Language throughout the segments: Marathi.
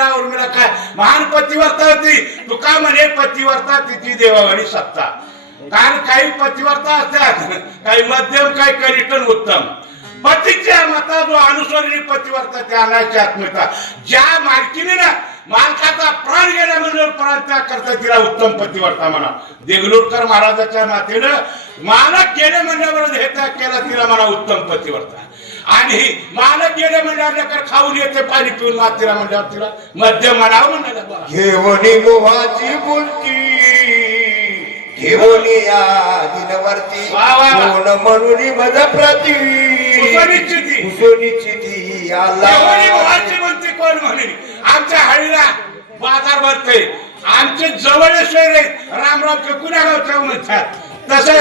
उर्मिला उर्मिला काय महान पतिव्रता होती. तुका म्हणे पतिव्रता तिची देवावाणी सत्ता. कारण काही पतिव्रता असतात, काही मध्यम, काही कनिष्ठ उत्तम. पतीच्या मता जो अनुसरणी पतिव्रता त्या अनाची आत्मता. ज्या मालकीने ना मालकाचा प्राण गेला म्हणून प्राण त्याग करता तिला उत्तम पतिव्रता म्हणा. देगलूरकर महाराजाच्या नातीनं मालक गेले म्हणल्यावर हे त्याग केला तिला म्हणा उत्तम पतिव्रता. आणि मालक गेले म्हणल्यावर खाऊन येते पाणी पिऊन मातीला म्हणल्यावर तिला मध्यम म्हणावं म्हणाला. घेवणी मोहाची बोलती घेवणी या दिनवरती कोण म्हणून मज प्रती उसोनिचिती मोहाची बोलती कोण म्हणून. आमच्या हळीला बाजार भरते. आमचे जवळेश्वर रामराव कुण्या गावच्या म्हणतात तसं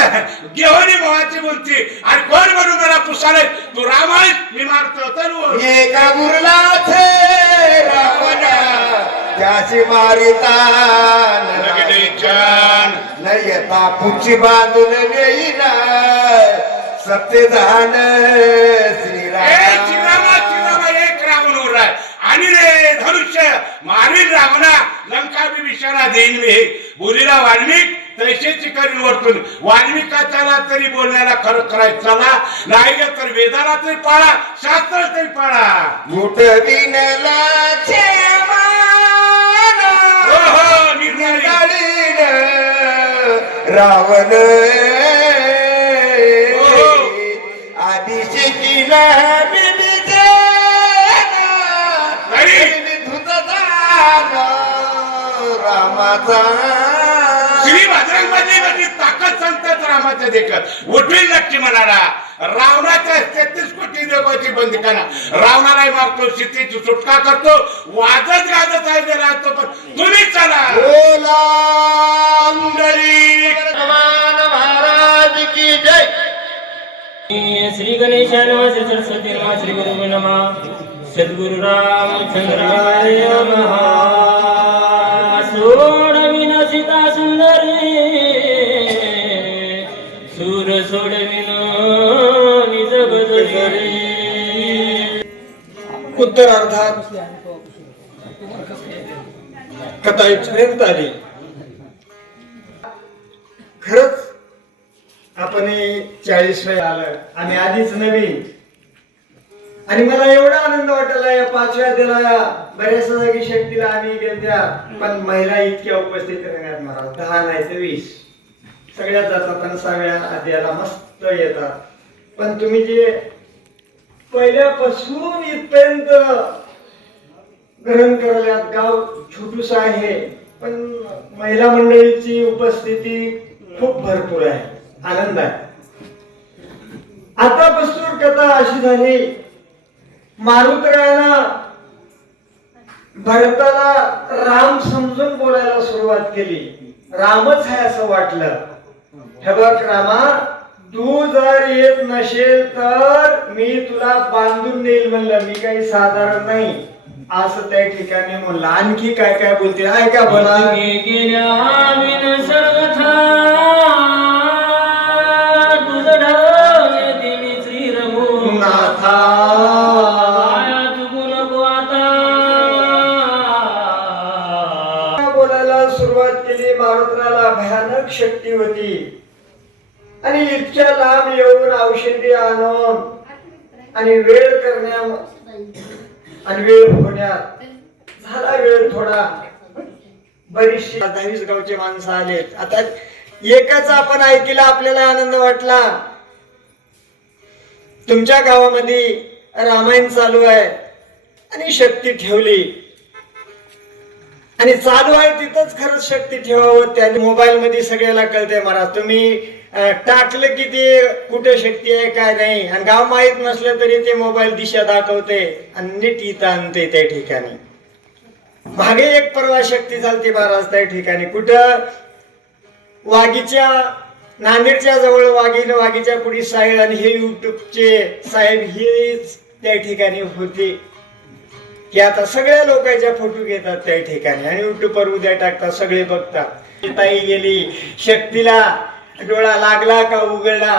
घेवणी मोहाची बोलती. आणि कोण म्हणून मला पुसाले तू रामायण मी मारतो तर एका गुरलाथ रावणा त्याची मारिता नयता पुची बांधून नेईना सत्य झाल श्रीराम एक रावण उरलाय. आणि रे धनुष्य मारील रावणा लंका बी विषारा देईन मी. बोलीला वाल्मिक तैसेची करीन वर्तून. वाल्मिकाच्याला तरी बोलण्याला खरं करायचं चला, नाही ग तर वेदाला तरी पाळा, शास्त्र तरी पाळा. मुठ दिनला रावण आधी शिकीला रामाचा श्री भद्रंगाची ताकद सांगतात रामाच्या देखत. उठील नक्की म्हणाला रावणाच्या 33 कोटी देवाची बंदिकाना. रावणालाही मारतो, सीतेची सुटका करतो, वाजत गाजत आहे राहतो. पण तुम्ही चला भगवान महाराज की जय. श्री गणेशाय नमः. श्री सरस्वती नमः. श्री गुरुवे नमः. सद्गुरु रामचंद्राय नमः. सोडविन सीता सुंदरी सूर सोडविन निज बदरी. उत्तरार्धात कथा इथपर्यंत आली. खरंच आपण 40 वय आलं आणि आधीच नवीन. आणि मला एवढा आनंद वाटला या 5व्या दिला बऱ्याच जागी शक्तीला आम्ही गेल्या. पण महिला इतक्या उपस्थित राहण्यात महाराज 10 नाही तर 20 सगळ्या जातात आणि 6व्या अध्यायाला मस्त येतात. पण तुम्ही जे पहिल्यापासून इथपर्यंत ग्रहण करायला गाव छोटूस आहे पण महिला मंडळीची उपस्थिती खूप भरपूर आहे. आनंद आहे. आता पस्तूर कथा अशी झाली. मारुतरायानं भरताला राम समजून बोलायला सुरुवात केली. रामच आहे असं वाटलं. हे बघ रामा, तू जर येत नसेल तर मी तुला बांधून देईल म्हणलं. मी काही साधारण नाही असं त्या ठिकाणी म्हणलं. आणखी काय काय बोलते ऐका बोला. बोलायला सुरुवात केली. मारुतराला भयानक शक्ती होती आणि इतक्या लांब येऊन औषधी आणून आणि वेळ करण्यात आणि वेळ होण्यात झाला वेळ थोडा. बरीचशी 10-20 गावचे माणसं आलेत. आता एकच आपण ऐकलं आपल्याला आनंद वाटला. तुमच्या गावामध्ये रामायण चालू आहे आणि शक्ती ठेवली आणि चालू आहे तिथंच खरंच शक्ती ठेवावं. त्याने मोबाईल मध्ये सगळ्याला कळतंय महाराज. तुम्ही टाकलं की ते कुठे शक्ती आहे काय नाही. आणि गाव माहीत नसलं तरी ते मोबाईल दिशा दाखवते आणि नीट इथं आणते त्या ठिकाणी. मागे एक परवा शक्ती चालते महाराज त्या ठिकाणी. कुठं वाघीच्या नांदेडच्या जवळ वाघीच्या पुढे साहेब आणि हे युट्यूबचे साहेब हेच त्या ठिकाणी होते की आता सगळ्या लोकांच्या फोटो घेतात त्या ठिकाणी आणि युट्यूबवर उद्या टाकतात. सगळे बघतात. ताई गेली शक्तीला डोळा लागला का उघडला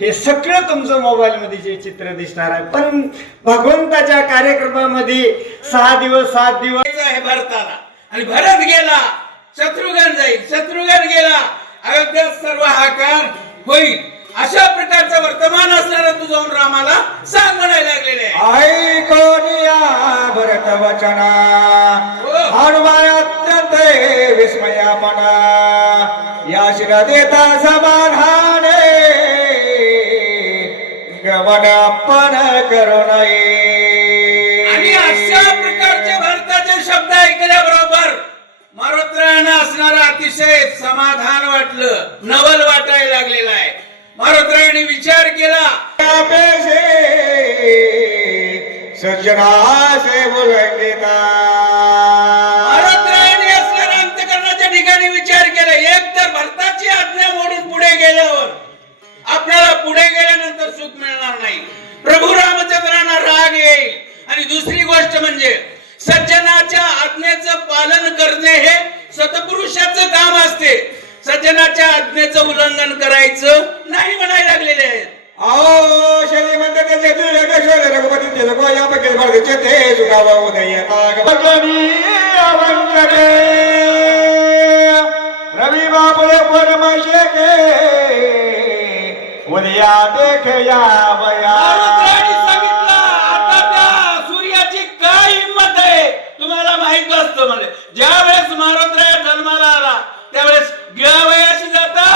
हे सगळं तुमचं मोबाईल मध्ये जे चित्र दिसणार आहे. पण भगवंताच्या कार्यक्रमामध्ये 6 दिवस 7 दिवस आहे भरताला आणि भरत गेला शत्रुघ्न जाईल, शत्रुघ्न गेला अयोध्यात सर्व हाकार होईल. अशा प्रकारचं वर्तमान असणारा तू जाऊन रामाला सांग म्हणायला लागलेले आहे. ऐकोनिया भरत वचना हनुमान अत्यंत विस्मयापना या शिर देता समाधाने गमनापन करू नये. आणि अशा प्रकारचे भरताचे शब्द ऐकल्याबरोबर मारुत्रायांना असणारा अतिशय समाधान वाटलं, नवल वाटायला लागलेला आहे. मारुत्रायांनी विचार केला सज्जना से बोलता मारुत्रायांनी असणाऱ्या अंतकरणाच्या ठिकाणी विचार केला. एक तर भरताची आज्ञा मोडून पुढे गेल्यावर आपल्याला पुढे गेल्यानंतर सुख मिळणार नाही, प्रभू रामचंद्रांना राग येईल. आणि दुसरी गोष्ट म्हणजे सज्जनाच्या आज्ञेचं पालन करणे हे सत्पुरुषाचं काम असते. सज्जनाच्या आज्ञेचं उल्लंघन करायचं नाही म्हणायला लागलेले आहेत. आओ श्रीमंत त्याचे तुझ्या रघुपती ते लोक या पके भारताचे ते सुखावा उदयता भगवानी अवंकरे रवि बाबुले परमशे के उदया देखे या बया. मारुत्रायांनी सांगितलं आता त्या सूर्याची काय हिंमत आहे तुम्हाला माहित असतं. म्हणजे ज्या वेळेस मारुत्राय जन्माला आला त्यावेळेस गिळावयाशी जाता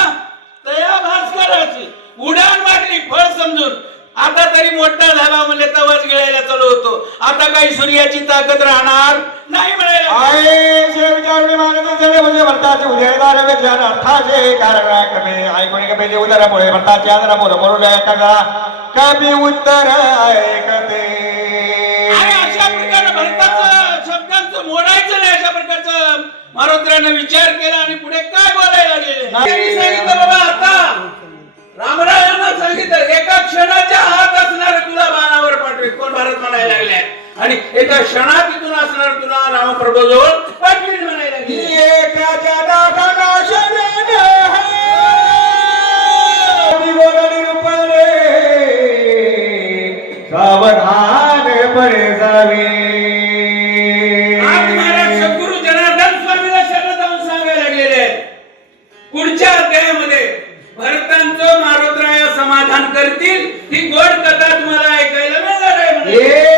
तया भास्कराची उडान मारली फळ समजून. आता तरी मोठा झाला म्हणले तवाच गिळायला चालू होतो. आता काही सूर्याची ताकद राहणार नाही म्हणायला. आय जे विचारणी मानते जडे म्हणजे भरताचे उदयदार विचार अर्थाचे कारण कमी ऐकून कमी उदरामुळे भरताचे आदरा बोल बोलू ऐकता कमी उत्तर ऐकते. आणि अशा प्रकारे भरताचं शब्दांचं मोडायचं नाही. अशा प्रकारचं मारुत्राने विचार केला आणि पुढे काय बोलायला गेले. त्यांनी सांगितलं बाबा आता रामरायांना सांगितलं एका क्षणाच्या हात असणार तुला बाणावर पाठवेल. कोण भारत म्हणायला लागले आणि एका क्षणात इथून असणार तुला रामप्रभू जवळ पाठवेल म्हणायला लागले. एका जनार्दना शरण बोलणी रूपले सावधान परे जावी. आज महाराज सद्गुरु जनार्दन स्वामीला शरण जाऊन सांगायला लागलेले आहेत. पुढच्या अध्यायामध्ये भरतांचं मारुत्राय समाधान करतील ही गोड कथा तुम्हाला ऐकायला मिळणार आहे म्हणे.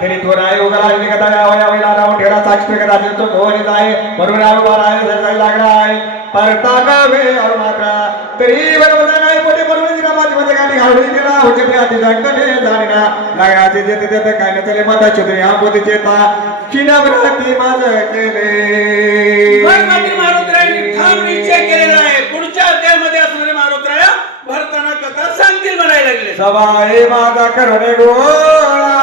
तरी थोडा योगाला कथा गावया वैला राव ठेडा साक्षी कथा तो घोरी जाय म्हणून आरोग्याला आहे जगायला लागला आहे परता गावे अरुणात्रा तरी बरोबर नाही पोटे बरोबर दिना माझी मध्ये गाडी घालून गेला होते ते आधी जागणे जाणीना लागाचे जेते तेते काय न चले माता चुदरी हा पोते चेता किनावरती माझ केले. भगवती मारुत्रायांनी ठाम निश्चय केलेला आहे. पुढच्या अध्यायामध्ये असणारे मारुत्राय भरताना कथा सांगतील म्हणायला लागले. सवाई माझा करणे गोळा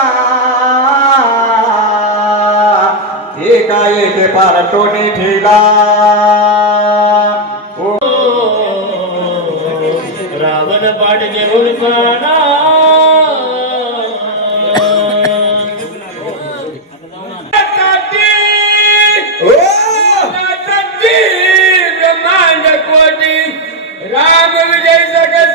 एका एके पार टोनी ठेला. रावण पाठ घेऊन काना ब्रह्मांड कोटी राम विजय सगळे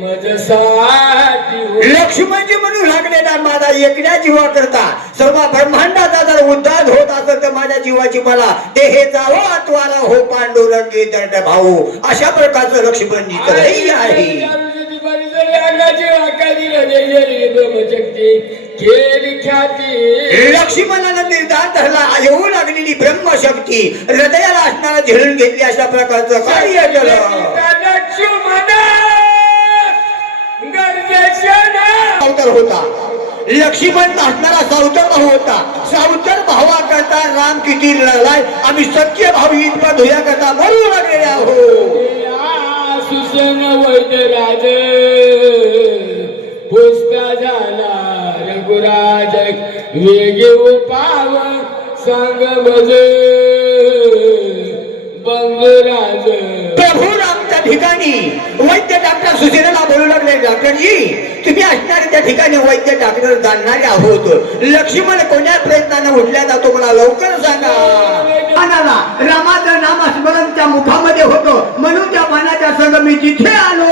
मजसाठी लक्ष्मणजी म्हणून लागलेला माझा एकड्या जीवा करता सर्व ब्रह्मांडाचा जर उद्धार होत असेल तर माझ्या जीवाची मला ते हे जावं आत्वाला हो पांडुरंगी दंड भाऊ. अशा प्रकारचं लक्ष्मणजी तर हे आहे. लक्ष्मणानं निर्धार धरला येऊ लागलेली ब्रह्मशक्ती हृदयाला असणारा झेलून घेतली. अशा प्रकारचं कार्य केलं. सावतर होता लक्ष्मण असणारा सावतर होता. सावतर भावा करता राम किती लढलाय. आम्ही सत्य भावी इतपत होया करता मरू लागलेले आहोत. सुसन वैद्यराज पुष्पा झाला रघुराज वेगे पाव सांग मज बंगराज. प्रभू रामच्या ठिकाणी वैद्य डॉक्टर सुशीलाला बोलू लागले डॉक्टरजी तुम्ही असणारे त्या ठिकाणी वैद्य डॉक्टर जाणणारे आहोत. लक्ष्मण कोण्या प्रयत्नाने उठल्या जातो मला लवकर सांगा. रामाचं नाम स्मरण त्या मुखामध्ये मी तिथे आलो.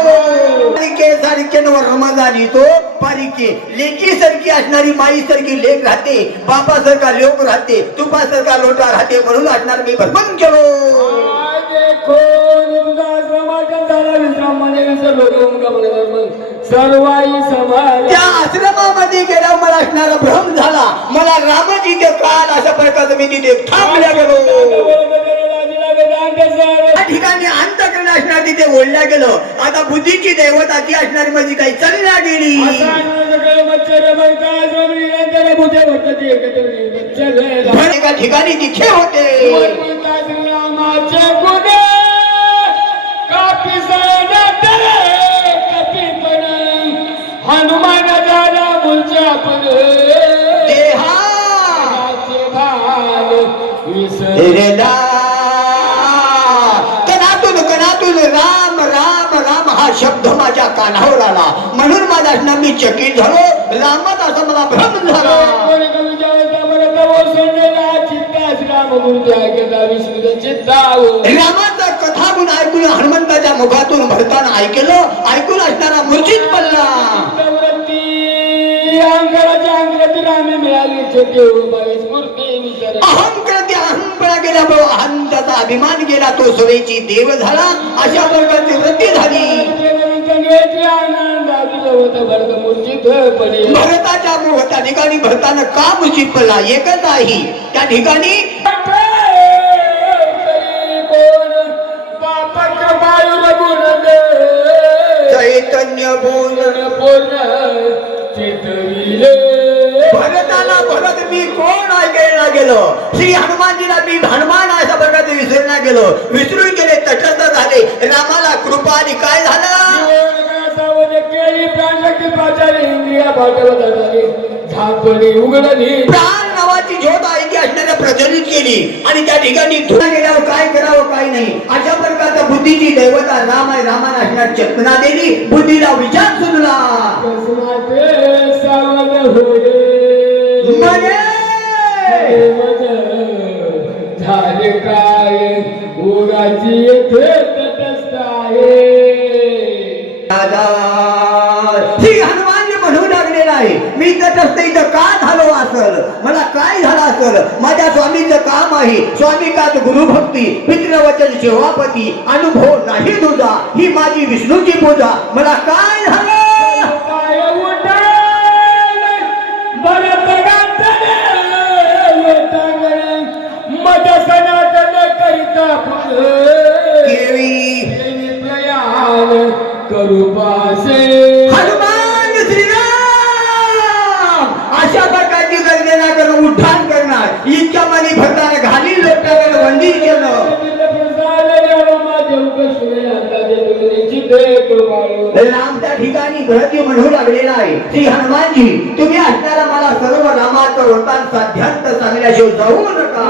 पारिके सारखे रमजान येतो पारिके लेकी सारखी असणारी माई सारखी लेक राहते, बापासारखा लोक राहते, तुपासारखा लोटा राहते, म्हणून असणार मी भरभन केलो. त्या आश्रमामध्ये गेला मला असणारा भ्रम झाला. मला रामाची ते काल अशा प्रकारचं मी तिथे थांबल्या गेलो. त्या ठिकाणी अंतकरण असणार तिथे ओढल्या गेलो. आता बुद्धीची दैवताची असणारी माझी काही चालल्या गेली. एका ठिकाणी तिथे होते हनुमान दादा मुलच्या पण देहा कणातून कणातून राम राम राम हा शब्द माझ्या कानावर आला. म्हणून माझा असणार मी चकित झालो. रामात असा मला भ्रम झाला. रामाचा कथा गुण ऐकून हनुमंताच्या मुखातून भरताना ऐकून असणारा मूर्छित पडला. अहंकृती अहंपणा गेल्यामुळे अहंताचा अभिमान गेला. तो सवेची देव झाला. अशा प्रकारची वृत्ती झाली. भरताच्या मुखाच्या ठिकाणी भरताना का मूर्छित पडला एकच आहे. त्या ठिकाणी चैतन्य भरताला भरत मी कोण ऐकायला गेलो. श्री हनुमानजीला मी हनुमान अशा प्रकारचे विसरला गेलो. विसरून गेले, तटस्थ झाले. रामाला कृपा आणि काय झालं. प्राण नावाची ज्योत आहे ती असणाऱ्या प्रज्वलित केली आणि त्या ठिकाणी धुळा गेल्यावर काय करावं काय नाही अशा प्रकारच्या बुद्धीची दैवता राम आहे. रामाला असणार चेतना दिली. बुद्धीला विचार सुचला. झाले काय ओराची येथे तटस्थ आहे. श्री हनुमानजी म्हणू लागलेला आहे मी तटस्थ इथं का झालो असल. मला काय झालं असल. माझ्या स्वामीचं काम आहे. स्वामी कात गुरुभक्ती पितृवचन सेवापती अनुभव नाही तुझा ही माझी विष्णूची पूजा. मला काय झालं. हनुमान श्रीराम अशा प्रकारची गर्जना करून उड्डाण करणार. इतक्या मनी भरताना घाली लोटांना वंदित केलं. राम त्या ठिकाणी भरती म्हणू लागलेला आहे श्री हनुमानजी तुम्ही असणारा मला सर्व रामाचं वृत्तांत साध्यांत सांगण्याशिवाय जाऊ नका.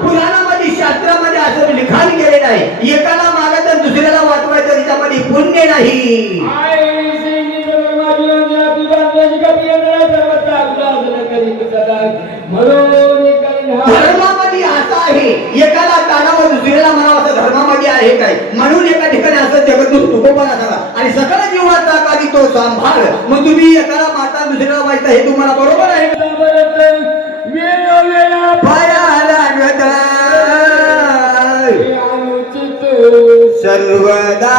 पुराणामध्ये शास्त्रामध्ये असं लिखाण केलेलं आहे एकाला मागायचं आणि दुसऱ्याला वाचवायचं त्याच्यामध्ये पुण्य नाही. धर्मामध्ये असं आहे एकाला काढावं दुसऱ्याला म्हणावं असं धर्मामध्ये आहे काय. म्हणून एका ठिकाणी असं जगतून तुकोपणा झाला आणि सकल जीवाचा आकारी तो सांभाळ. मग तुम्ही एकाला माता दुसऱ्याला माहिती हे तुम्हाला बरोबर आहे. सर्वदा